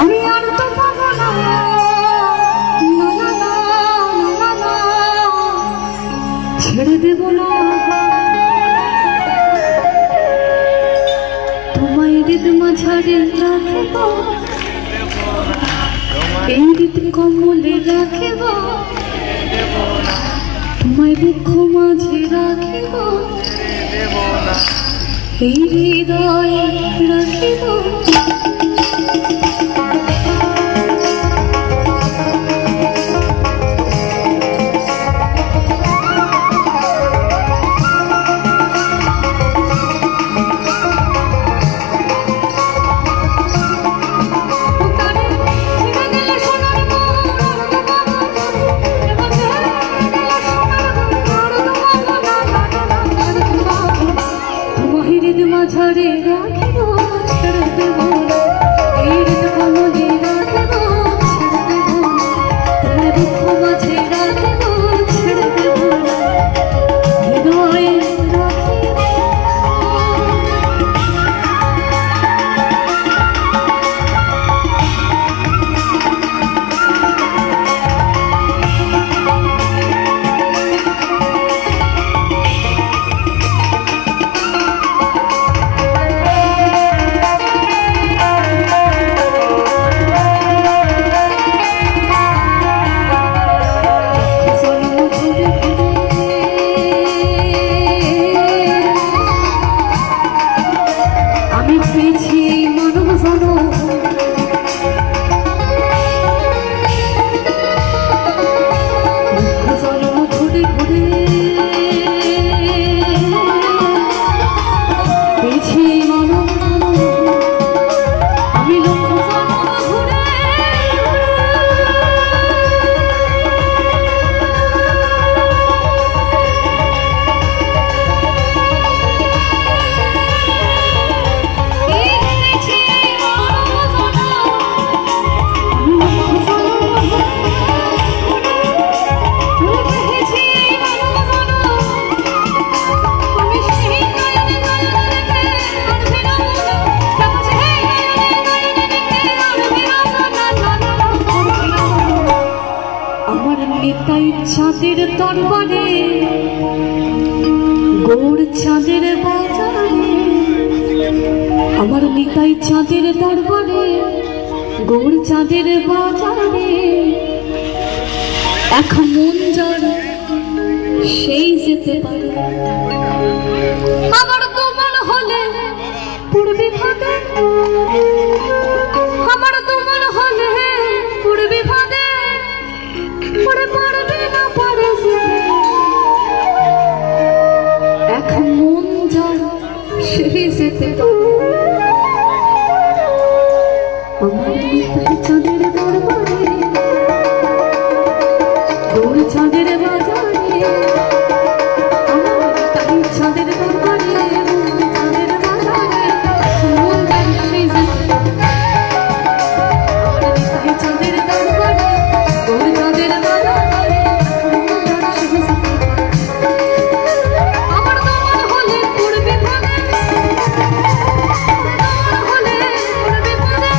আমি আর তো পাবো না, না না না না না, ছেড়ে দেব না তোমায় হৃদ মাঝারে রাখিব, এই হৃদ কমলে রাখিব, তোমায় বুক মাঝে রাখিব, এই হৃদয়ে রাখিব। মাঝারে রাখিব, ছেড়ে দেব না, এই হৃদ কমলে রাখিব, ছেড়ে দেব না, তোমায় বুক মাঝে রাখিব, ছেড়ে দেব না, হৃদয়ে রাখিব। চাঁদের দরবারে, গৌর চাঁদের বাজারে, আমার নিতাই চাঁদের দরবারে, গৌর চাঁদের বাজারে, এক মন যার সেই যেতে পারে, আমার তোমার হলে পূর্বী ফাঁদে, আমার তোমার হলে পূর্বী ফাঁদে পড়ে পারবে না, পারে এক মন যার সেই যেতে আমার নিতাই চাঁদের দরবারে, গৌর চাঁদের বাজারে, আমার নিতাই চাঁদের দরবারে, গৌর চাঁদের বাজারে, মন যার সেই যেতে আমার নিতাই চাঁদের দরবারে, গৌর চাঁদের বাজারে, আমার তোমার হলে পূর্বী ফাঁদে, আমার হলে পূর্বী ফাঁদে,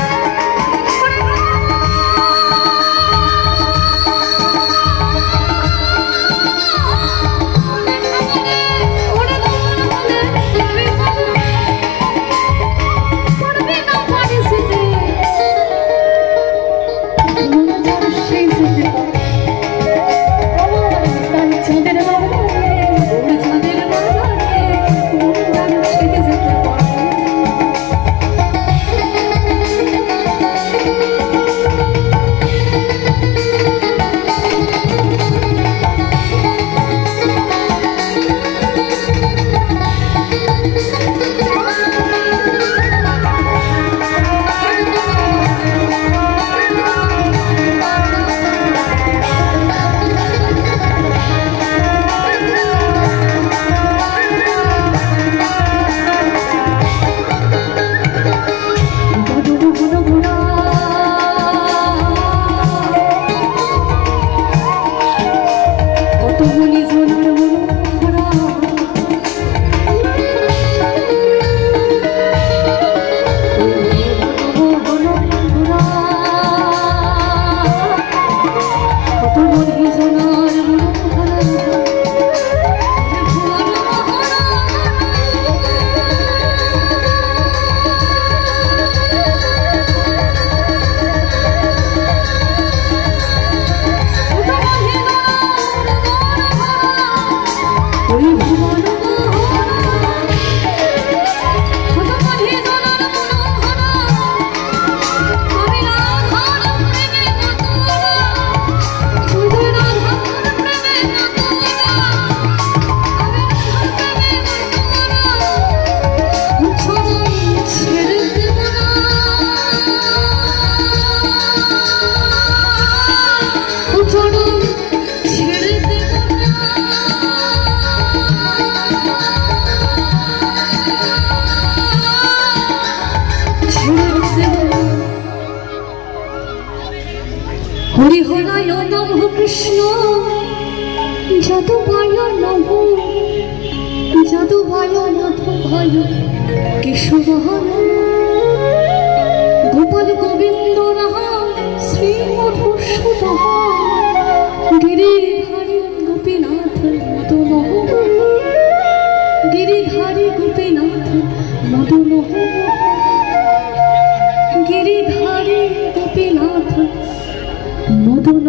হরিহরায় নমঃ কৃষ্ণ যদুভায় নমঃ যদুভায় মাধবায় কেশবায় গোপাল গোবিন্দ রাম শ্রী মধুসূদন গিরিধারী গোপীনাথ মদন গিরিধারী গোপীনাথ মদন গিরিধারী গোপীনাথ মদন